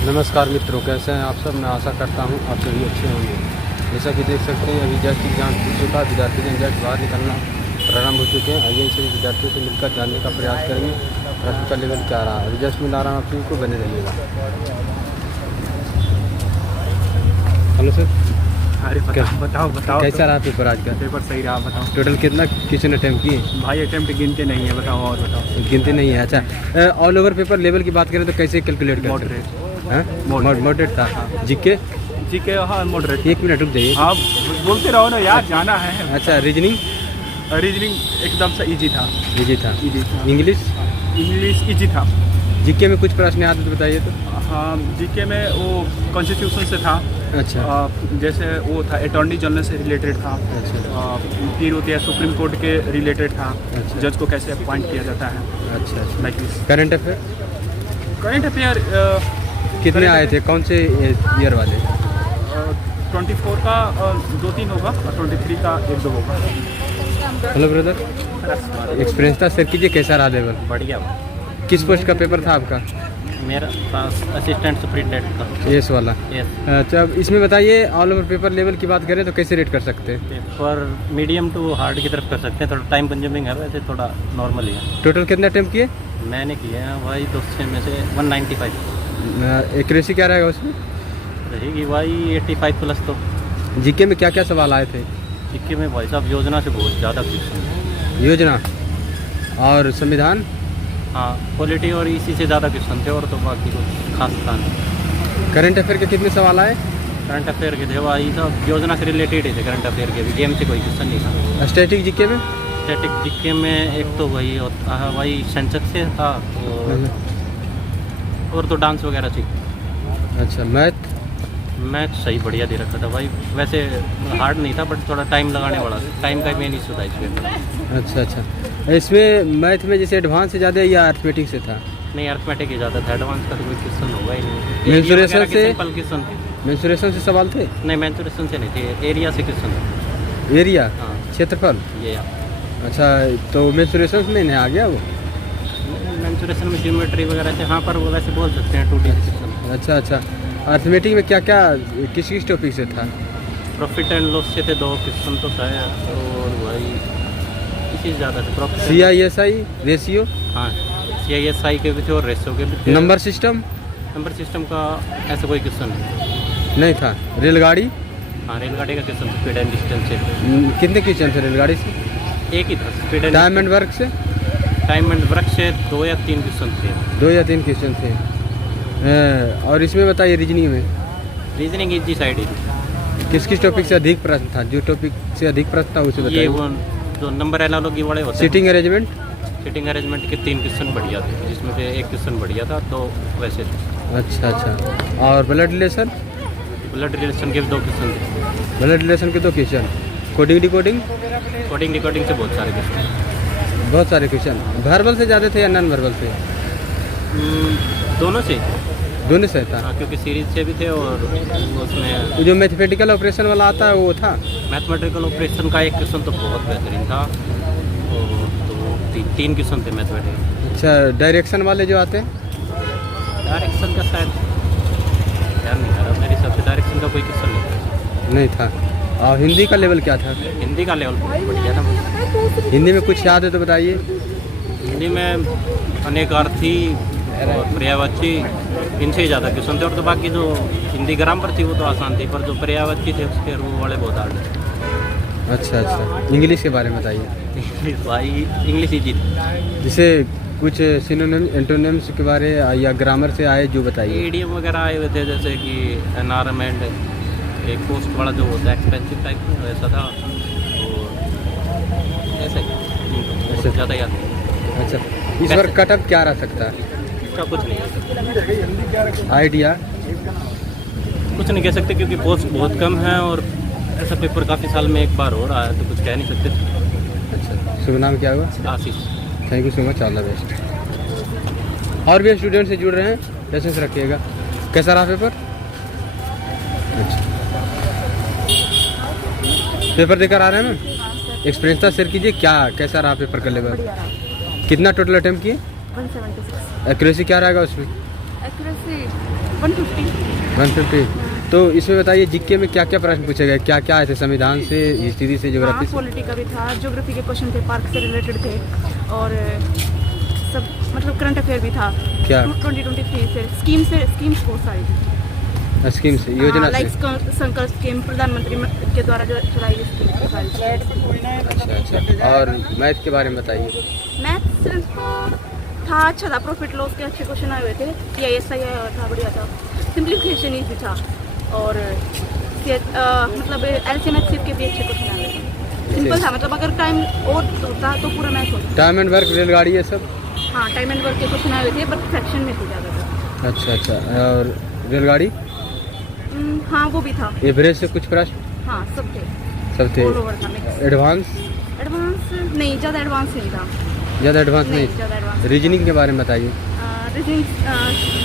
नमस्कार मित्रों, कैसे हैं आप सब। मैं आशा करता हूं आप सभी अच्छे होंगे। जैसा कि देख सकते हैं अभी जस्ट एग्जाम हो चुका, विद्यार्थी ने जस्ट बाहर निकलना प्रारंभ हो चुके हैं। आइए इसे विद्यार्थियों से मिलकर जानने का प्रयास करेंगे प्रश्न का लेवल क्या रहा। अभी जस्ट मिला रहा हूँ आप सभी को, बने रहिएगा। Hello sir. अरे बताओ कैसा रहा पेपर आज का? पेपर सही रहा, बताओ। टोटल कितना क्वेश्चन अटैम्प्ट किए? भाई अटेम्प्ट गिनते नहीं है, बताओ और बताओ। गिनते नहीं है। अच्छा, ऑल ओवर पेपर लेवल की बात करें तो कैसे कैलकुलेट करते हैं? मॉडरेट था। जीके हाँ मॉडरेट। एक मिनट रुक जाइए। हाँ बोलते रहो ना यार, जाना है। अच्छा, रीजनिंग एकदम से इजी था। इजी था। इंग्लिश इजी था। जीके में कुछ प्रश्न आते तो बताइए तो। हाँ जीके में वो कॉन्स्टिट्यूशन से था। अच्छा। जैसे वो था अटॉर्नी जनरल से रिलेटेड था। अच्छा। फिर होती है सुप्रीम कोर्ट के रिलेटेड था। अच्छा। जज को कैसे अपॉइंट किया जाता है। अच्छा। Like this. Current affair current affair कितने आए थे, कौन से ईयर वाले? 24 का 2-3 होगा और 23 का 1-2 होगा। हेलो ब्रदर, एक्सपीरियंस था सर कीजिए, कैसा रहा लेवल? बढ़िया। किस पोस्ट का पेपर था आपका? मेरा पास असिस्टेंट सुपरिटेंडेंट का। एस वाला। यस। अच्छा, अब इसमें बताइए ऑल ओवर पेपर लेवल की बात करें तो कैसे रेट कर सकते हैं? पेपर मीडियम टू हार्ड की तरफ कर सकते हैं, थोड़ा टाइम कंज्यूमिंग है, वैसे थोड़ा नॉर्मल ही है। टोटल कितने अटेम्प्ट किए? मैंने किए हैं भाई 200 में से 195 एक्यूरेसी क्या रहेगा उसमें? रहेगी भाई 85 प्लस। तो जीके में क्या क्या सवाल आए थे? इक्के में भाई साहब योजना से बहुत ज़्यादा क्वेश्चन। योजना और संविधान। हाँ पॉलिटी और इसी से ज़्यादा क्वेश्चन थे, और तो बाकी कुछ खास था नहीं। करंट अफेयर के कितने सवाल आए? करंट अफेयर के थे भाई साहब, योजना से रिलेटेड ही थे करंट अफेयर के भी, गेम से कोई क्वेश्चन नहीं था। स्टैटिक जीके में? स्टैटिक जीके में एक तो वही होता है भाई सेंसस से था, और तो डांस वगैरह थी। अच्छा, मैथ सही बढ़िया दे रखा था भाई, वैसे हार्ड नहीं था बट थोड़ा टाइम लगाने वाला था, टाइम का मेन इशू था इसमें। अच्छा अच्छा, इसमें मैथ में जैसे एडवांस से ज़्यादा या अर्थमेटिक से था? नहीं अर्थमेटिक ही ज़्यादा था, एडवांस का तो कोई क्वेश्चन होगा ही नहीं। मेंसुरेशन से? सिंपल क्वेश्चन थे। मेंसुरेशन से सवाल थे? नहीं मेंसुरेशन से नहीं थे, एरिया से क्वेश्चन थे। एरिया? हाँ क्षेत्रफल। ये अच्छा, तो मेंसुरेशन में नहीं आ गया वो? मेंसुरेशन में ज्योमेट्री वगैरह थे, हाँ पर वो वैसे बोल सकते हैं 2D क्वेश्चन। अच्छा अच्छा, अर्थमेटिक में क्या क्या किस किस टॉपिक से था? प्रॉफिट एंड लॉस से थे 2 क्वेश्चन तो था, और भाई इसी से ज़्यादा थे। Profit CISI ratio? हाँ CISI के भी थे और रेशो के भी थे। Number system? नंबर सिस्टम का ऐसा कोई क्वेश्चन नहीं था। रेलगाड़ी? हाँ रेलगाड़ी का क्वेश्चन स्पीड एंड डिस्टेंस से। कितने क्वेश्चन थे रेलगाड़ी से? एक ही था speed and time and work से? टाइम एंड वर्क से 2 या 3 क्वेश्चन थे। 2 या 3 क्वेश्चन थे। और इसमें बताइए रीजनिंग में? रीजनिंग इजी साइड ही। किस किस टॉपिक से अधिक प्रश्न था? जो टॉपिक से अधिक प्रश्न था उसे ये बताइए। वो जो नंबर एनालॉजी वाले होते हैं। Seating arrangement? सीटिंग अरेंजमेंट के 3 क्वेश्चन बढ़िया थे, जिसमें से एक क्वेश्चन बढ़िया था, तो वैसे थे। अच्छा अच्छा, और ब्लड रिलेशन? ब्लड रिलेशन के भी 2 क्वेश्चन थे। ब्लड रिलेशन के 2 question. Coding decoding? Coding recording से बहुत सारे क्वेश्चन। बहुत सारे क्वेश्चन। वर्बल से ज़्यादा थे या नॉन वर्बल से? दोनों से दोनों से था। हाँ, क्योंकि सीरीज से भी थे और उसमें वो जो मैथमेटिकल ऑपरेशन वाला आता है वो था? मैथमेटिकल ऑपरेशन का एक क्वेश्चन तो बहुत बेहतरीन था, और तो 3 क्वेश्चन थे मैथमेटिकल। अच्छा, डायरेक्शन वाले जो आते हैं? डायरेक्शन का शायद ध्यान नहीं आ रहा मेरे हिसाब से, डायरेक्शन का कोई क्वेश्चन नहीं था। और हिंदी का लेवल क्या था? हिंदी का लेवल बहुत बढ़िया था। हिंदी में कुछ याद है तो बताइए। हिंदी में अनेकार्थी और पर्यायवाची, इनसे ही ज़्यादा क्वेश्चन थे, और तो बाकी जो हिंदी ग्रामर थी वो तो आसान थी, पर जो पर्यायवाची थे उसके वो वाले बहुत हार्ड थे। अच्छा अच्छा, इंग्लिश के बारे में बताइए। भाई इंग्लिश ईजी थी। जैसे कुछ सिनोनिम एंटोनिम्स के बारे या ग्रामर से आए जो बताइए। ईडीएम वगैरह आए हुए थे, जैसे कि एनवायरनमेंट, एक पोस्ट वाला जो होता है एक्सपेंसिव टाइप में, वैसा था, और ऐसे अच्छा। ज़्यादा याद नहीं। अच्छा, इस बार कटअप क्या रह सकता है? इसका कुछ नहीं कह सकते, आइडिया? कुछ नहीं कह सकते, क्योंकि पोस्ट बहुत कम है और ऐसा पेपर काफ़ी साल में एक बार हो रहा है, तो कुछ कह नहीं सकते। अच्छा, शुभ नाम क्या हुआ? Ashish. Thank you so much, all the best. और भी स्टूडेंट से जुड़ रहे हैं, पेशेंस रखिएगा। कैसा रहा पेपर? अच्छा, पेपर देकर आ रहे हैं मैम? एक्सपीरियंस था शेयर कीजिए, क्या कैसा रहा पेपर का लेवल? कितना टोटल अटेम्प्ट किए? 176। एक्यूरेसी क्या रहेगा उसमें? एक्यूरेसी 150। 150। तो इसमें बताइए जीके में क्या क्या प्रश्न पूछे गए, क्या क्या आए थे? संविधान से, हिस्ट्री से, हाँ, ज्योग्राफी से? पॉलिटी का भी था, ज्योग्राफी के क्वेश्चन थे, पार्क से रिलेटेड थे, और सब मतलब करंट अफेयर भी था। क्या? 2023 से स्कीम्स बहुत सारी थी। स्कीम से, योजना से? लाइक संकल्प स्कीम, प्रधानमंत्री के द्वारा जो चलाई गई स्कीम बहुत सारी। अच्छा अच्छा। और मैथ के बारे में बताइए। मैथ्स था, अच्छा था, प्रॉफिट लॉस के अच्छे क्वेश्चन आए हुए थे, CISI आया हुआ था, बढ़िया था, सिंप्लीफिकेशन ही था, और मतलब LCM HCF के भी अच्छे क्वेश्चन आए हुए थे। सिंपल था, मतलब अगर टाइम और होता तो पूरा मैथ होता। टाइम एंड वर्क, रेलगाड़ी, ये सब? हाँ, टाइम एंड वर्क के क्वेश्चन आए हुए थे, बट फ्रैक्शन में थे ज़्यादा। अच्छा अच्छा। और रेलगाड़ी? हाँ, वो भी था। एवरेज से कुछ प्रश्न? हाँ, सब थे, सब थे। ऑल ओवर था मिक्स। एडवांस? एडवांस नहीं, ज़्यादा एडवांस नहीं था। ज़्यादा एडवांस नहीं? ज़्यादा एडवांस। रीजनिंग के बारे में बताइए। रीजनिंग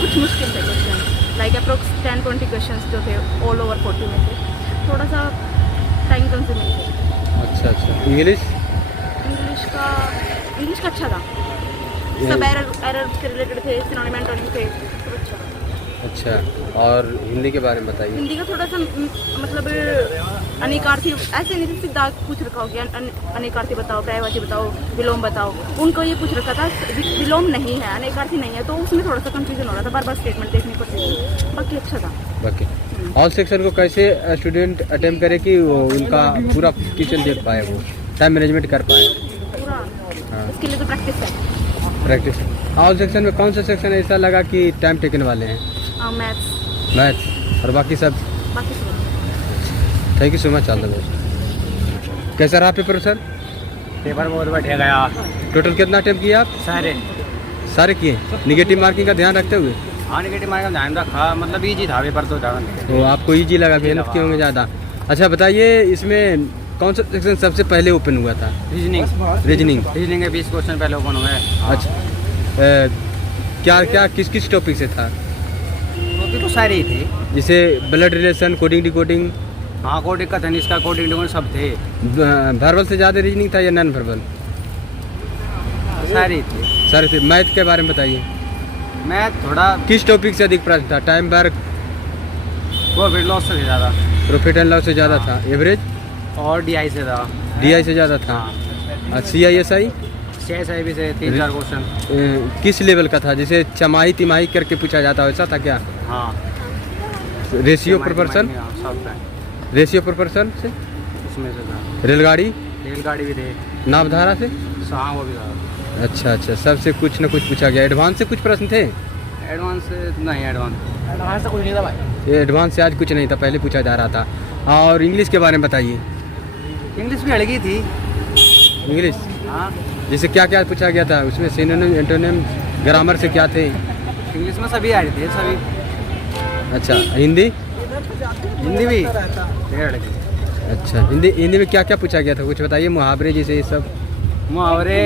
कुछ मुश्किल थे क्वेश्चन, लाइक अप्रोक्स 10-20 क्वेश्चन जो थे ऑल ओवर 40 में थे, थोड़ा सा टाइम कंज्यूमिंग थे। अच्छा अच्छा। इंग्लिश? इंग्लिश का अच्छा था, सब एरर से रिलेटेड थे, सिनोनिम एंटोनिम थे, सब अच्छा था। अच्छा। और हिंदी के बारे में बताइए। हिंदी का थोड़ा सा मतलब अनेकार्थी, ऐसे नहीं सीधा पूछ रखा हो कि अनेकार्थी बताओ, पर्यायवाची बताओ, विलोम बताओ, उनको ये पूछ रखा था, विलोम नहीं है, अनेकार्थी नहीं है, तो उसमें थोड़ा सा कंफ्यूजन हो रहा था, बार बार स्टेटमेंट देखनी पड़ती थी, बाकी अच्छा था। बाकी ऑल सेक्शन को कैसे स्टूडेंट अटेम्प्ट करे कि वो उनका पूरा क्वेश्चन देख पाए, वो टाइम मैनेजमेंट कर पाए? पूरा हाँ। इसके लिए तो प्रैक्टिस है। प्रैक्टिस। ऑल सेक्शन में कौन सा सेक्शन ऐसा लगा कि टाइम टेकन वाले हैं? मैथ्स, मैथ्स और बाकी सब? बाकी सब। Thank you so much, all the best. कैसा रहा पेपर सर? पेपर बहुत बढ़िया गया। टोटल कितना अटेम्प्ट किया आप? सारे किए? निगेटिव मार्किंग का ध्यान रखते हुए? हाँ, नेगेटिव मार्किंग का ध्यान रखा, मतलब ईजी था पेपर तो ज़्यादा। तो आपको ईजी लगा, मेहनत किए होंगे ज़्यादा। अच्छा बताइए, इसमें कौन सा सेक्शन सबसे पहले ओपन हुआ था? रीजनिंग के 20 क्वेश्चन पहले ओपन हुए। अच्छा। क्या क्या किस किस टॉपिक से था? टॉपिक तो सारे ही थे, जैसे ब्लड रिलेशन, कोडिंग डिकोडिंग? हाँ, कोडिंग का था, इसका कोडिंग डिकोडिंग सब थे। वर्बल से ज़्यादा रीजनिंग था या नॉन वर्बल? सारे थे। सारे थे। मैथ के बारे में बताइए। मैं थोड़ा किस टॉपिक से अधिक प्रश्न था? टाइम वर्क, प्रॉफिट लॉस से ज़्यादा, प्रॉफिट एंड लॉस से ज़्यादा था। एवरेज और DI से था। DI से ज़्यादा था। हाँ, CISI? CSI भी से 3-4 क्वेश्चन। किस लेवल का था? जैसे छमाही तिमाही करके पूछा जाता है, वैसा था क्या? हाँ, रेशियो प्रोपोर्शन? हाँ, सब है रेशियो प्रोपोर्शन से? उसमें से था। रेलगाड़ी भी थे। नावधारा से? हाँ, वो भी था। अच्छा अच्छा, सबसे कुछ ना कुछ पूछा गया। एडवांस से कुछ प्रश्न थे? एडवांस नहीं, एडवांस तो कुछ नहीं था भाई। ये एडवांस से आज कुछ नहीं था, पहले पूछा जा रहा था। और इंग्लिश के बारे में बताइए। इंग्लिश भी हल्की थी। इंग्लिश हाँ, जैसे क्या क्या पूछा गया था उसमें? सिनोनिम, एंटोनिम, ग्रामर से क्या थे? इंग्लिश में सभी आ रहे थे, सभी। अच्छा। हिंदी? हिंदी भी हल्की। अच्छा। हिंदी में क्या क्या पूछा गया था, कुछ बताइए? मुहावरे जैसे ये सब? मुहावरे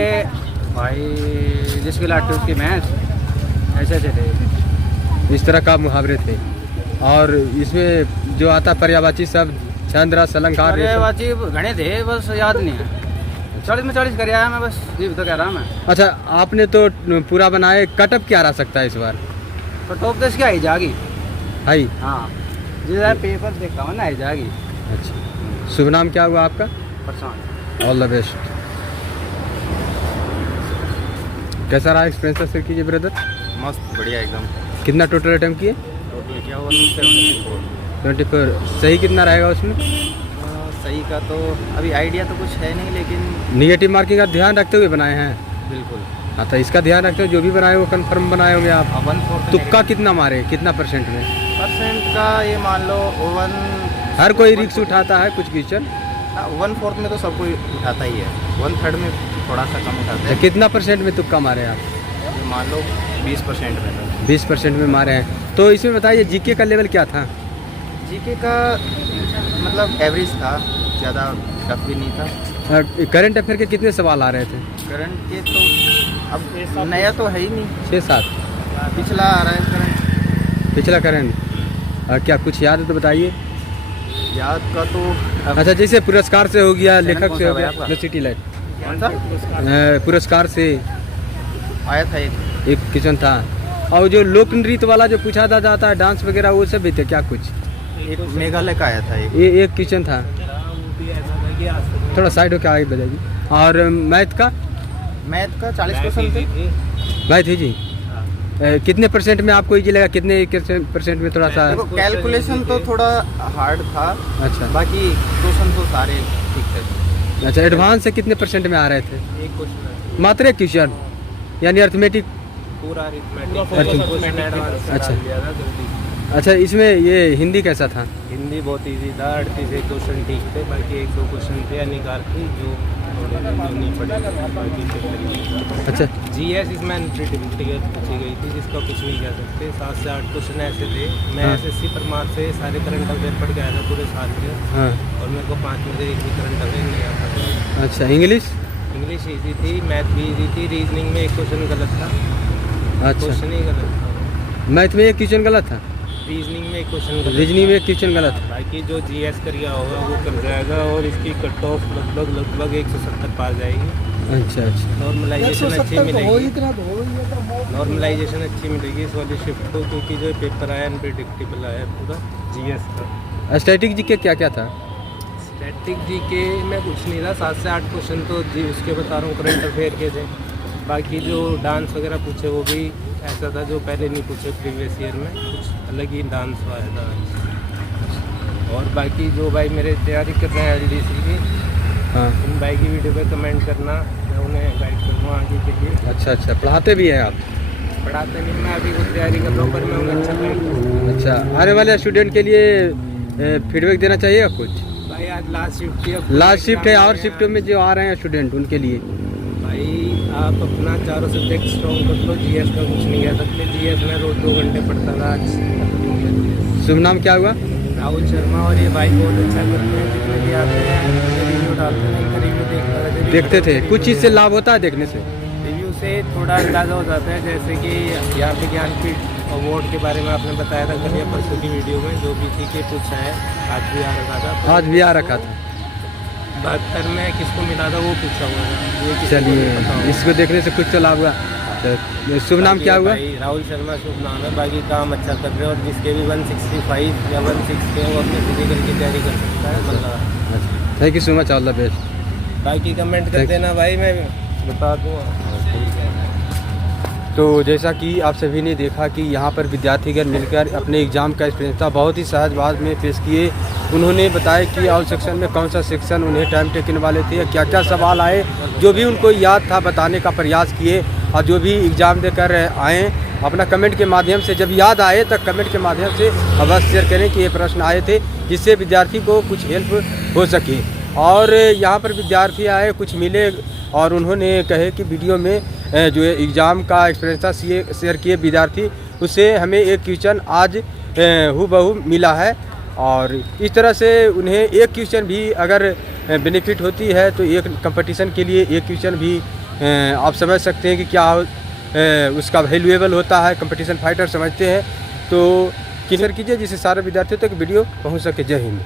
भाई, जिसकी लाठी उसकी भैंस, ऐसे ऐसे थे। इस तरह का मुहावरे थे। और इसमें जो आता पर्यायवाची शब्द, छंद, रस, अलंकार, ये सब? पर्यायवाची घने थे, बस याद नहीं है। 40 में 40 कर आया मैं, बस ये तो कह रहा मैं। अच्छा, आपने तो पूरा बनाए, कटअप क्या रह सकता है इस बार? तो टॉप 10 की आई जाएगी। हाई? हाँ, जिधर पेपर देखा हो ना, आई जाएगी। अच्छा। शुभ नाम क्या हुआ आपका? परेशान। All the best. कैसा रहा एक्सपीरियंस सर कीजिए ब्रदर? मस्त, बढ़िया एकदम। कितना टोटल अटेम्प्ट किए? टोटल क्या हुआ? 74। 24। सही कितना रहेगा उसमें? सही का तो अभी आइडिया तो कुछ है नहीं, लेकिन निगेटिव मार्किंग का ध्यान रखते हुए बनाए हैं? बिल्कुल। हाँ, तो इसका ध्यान रखते हुए जो भी बनाए वो कंफर्म बनाए होंगे आप। 1/4 तुक्का कितना मारे, कितना परसेंट में? % का ये मान लो 1। हर कोई रिक्स उठाता है कुछ क्वेश्चन। 1/4 में तो सब कोई उठाता ही है, 1/3 में थोड़ा सा कम उठाते हैं। कितना परसेंट में तुक्का मारे आप? ये मान लो 20% में। 20% में मारे हैं। तो इसमें बताइए जीके का लेवल क्या था? जीके का मतलब एवरेज था, ज़्यादा टफ भी नहीं था। करंट अफेयर के कितने सवाल आ रहे थे? करंट के तो अब नया तो है ही नहीं, 6-7 पिछला आ रहा है करंट। पिछला करंट क्या कुछ याद है तो बताइए। याद का तो अच्छा, जैसे पुरस्कार से हो गया, लेखक कौन से सा हो गया, भाई आपका? सिटी लाइट कौन सा पुरस्कार से आया था? एक एक क्वेश्चन था। और जो लोक नृत्य वाला जो पूछा जाता है डांस वगैरह वो सब भी थे क्या कुछ? एक मेघालय का आया था ये एक क्वेश्चन था, थोड़ा साइड होकर आगे बताइए। और मैथ का? मैथ का 40 क्वेश्चन थे। मैथ ही जी कितने परसेंट में आपको इजी लगा, कितने परसेंट में थोड़ा सा? देखो कैलकुलेशन तो थोड़ा हार्ड था, अच्छा बाकी क्वेश्चन तो सारे ठीक थे। अच्छा, एडवांस से कितने परसेंट में आ रहे थे? एक क्वेश्चन मात्र एक क्वेश्चन यानी अर्थमेटिक? पूरा अच्छा अच्छा, इसमें ये हिंदी कैसा था? हिंदी बहुत इजी था, 38 क्वेश्चन ठीक थे, बाकी 1-2 क्वेश्चन थे अनिकार थी जो नहीं पड़े, बाकी ठीक। अच्छा जीएस इसमें अनप्रेडिक्टेबल पूछी गई थी जिसका कुछ नहीं कह सकते। 7 से 8 क्वेश्चन ऐसे थे। मैं हाँ। एसएससी परमार से सारे करंट अफेयर पढ़ के आया था पूरे साल के, हाँ और मेरे को 5 में से एक भी करंट अफेयर नहीं आता था। अच्छा, इंग्लिश? इंग्लिश इजी थी, मैथ भी इजी थी, रीजनिंग में एक क्वेश्चन गलत था, अच्छा, क्वेश्चन ही गलत था। मैथ में एक क्वेश्चन गलत था, रीजनिंग में एक क्वेश्चन गलत, रीजनिंग में एक क्वेश्चन गलत था। बाकी जो जीएस कर गया होगा वो कर जाएगा, और इसकी कट ऑफ लगभग 170 पार जाएगी। अच्छा अच्छा, नॉर्मलाइजेशन अच्छी मिलेगी, नॉर्मलाइजेशन अच्छी मिलेगी इस वाली शिफ्ट को, क्योंकि जो पेपर आया अनप्रेडिक्टेबल आया पूरा जीएस का। स्टैटिक जी के क्या क्या था? स्टैटिक जी के में कुछ नहीं था, 7 से 8 क्वेश्चन तो जी उसके बता रहा हूँ करंट अफेयर के थे। बाकी जो डांस वगैरह पूछे वो भी ऐसा था जो पहले नहीं पूछे प्रीवियस ईयर में, कुछ अलग ही डांस आया था। और बाकी जो भाई मेरे तैयारी कर रहे हैं एलडीसी की, हाँ उन भाई की वीडियो पे कमेंट करना, मैं उन्हें गाइड करूँगा आगे के लिए। अच्छा अच्छा, पढ़ाते भी हैं आप? पढ़ाते नहीं, मैं अभी कुछ तैयारी कर रहा हूँ, पर मैं उन्हें अच्छा गाइड करूँगा। अच्छा, आने वाले स्टूडेंट के लिए फीडबैक देना चाहिए कुछ? भाई आज लास्ट शिफ्ट थी, लास्ट शिफ्ट है, और शिफ्टों में जो आ रहे हैं स्टूडेंट उनके लिए भाई आप अपना चारों सब्जेक्ट स्ट्रॉन्ग कर लो। जीएस का कुछ नहीं कह सकते, जीएस में रोज 2 घंटे पढ़ता था आज। शुभ नाम क्या हुआ? राहुल शर्मा, और ये भाई बहुत अच्छा करते हैं, जितने भी आते हैं रिव्यू डालते हैं, इनका रिव्यू देखते थे, कुछ चीज़ से लाभ होता है देखने से? रिव्यू से थोड़ा अंदाज़ा हो जाता है, जैसे कि यहाँ पे ज्ञानपीठ अवार्ड के बारे में आपने बताया था कल या परसों की वीडियो में, जो भी थी के पूछा है, आज भी आ रखा था। आज भी आ रखा था। 72 में किसको मिला था वो पूछा हुआ था, ये किसी को चलिए, नहीं पता होगा। इसको देखने से कुछ तो लाभ हुआ। तो शुभ नाम क्या हुआ? भाई राहुल शर्मा शुभ नाम है, बाकी काम अच्छा कर रहे हैं, और जिसके भी 165 या 160 है वो अपने फिजिकल की तैयारी कर सकता है। मतलब thank you so much, all the best. बाकी कमेंट कर देना भाई, मैं बता दूँगा। तो जैसा कि आप सभी ने देखा कि यहाँ पर विद्यार्थीगण मिलकर अपने एग्ज़ाम का एक्सपीरियंस था बहुत ही सहजवाद में पेश किए। उन्होंने बताया कि ऑल सेक्शन में कौन सा सेक्शन उन्हें टाइम टेकने वाले थे, क्या क्या सवाल आए, जो भी उनको याद था बताने का प्रयास किए, और जो भी एग्ज़ाम देकर आए अपना कमेंट के माध्यम से, जब याद आए तब कमेंट के माध्यम से अवश्य शेयर करें कि ये प्रश्न आए थे, जिससे विद्यार्थी को कुछ हेल्प हो सके। और यहाँ पर विद्यार्थी आए, कुछ मिले, और उन्होंने कहे कि वीडियो में जो एग्ज़ाम का एक्सपीरियंस था शेयर किए विद्यार्थी, उससे हमें एक क्वेश्चन आज हूबहू मिला है। और इस तरह से उन्हें एक क्वेश्चन भी अगर बेनिफिट होती है तो एक कंपटीशन के लिए एक क्वेश्चन भी आप समझ सकते हैं कि क्या उसका वैल्यूएबल होता है, कंपटीशन फाइटर समझते हैं। तो क्लियर कीजिए जिससे सारे विद्यार्थियों तक वीडियो पहुंच सके। जय हिंद।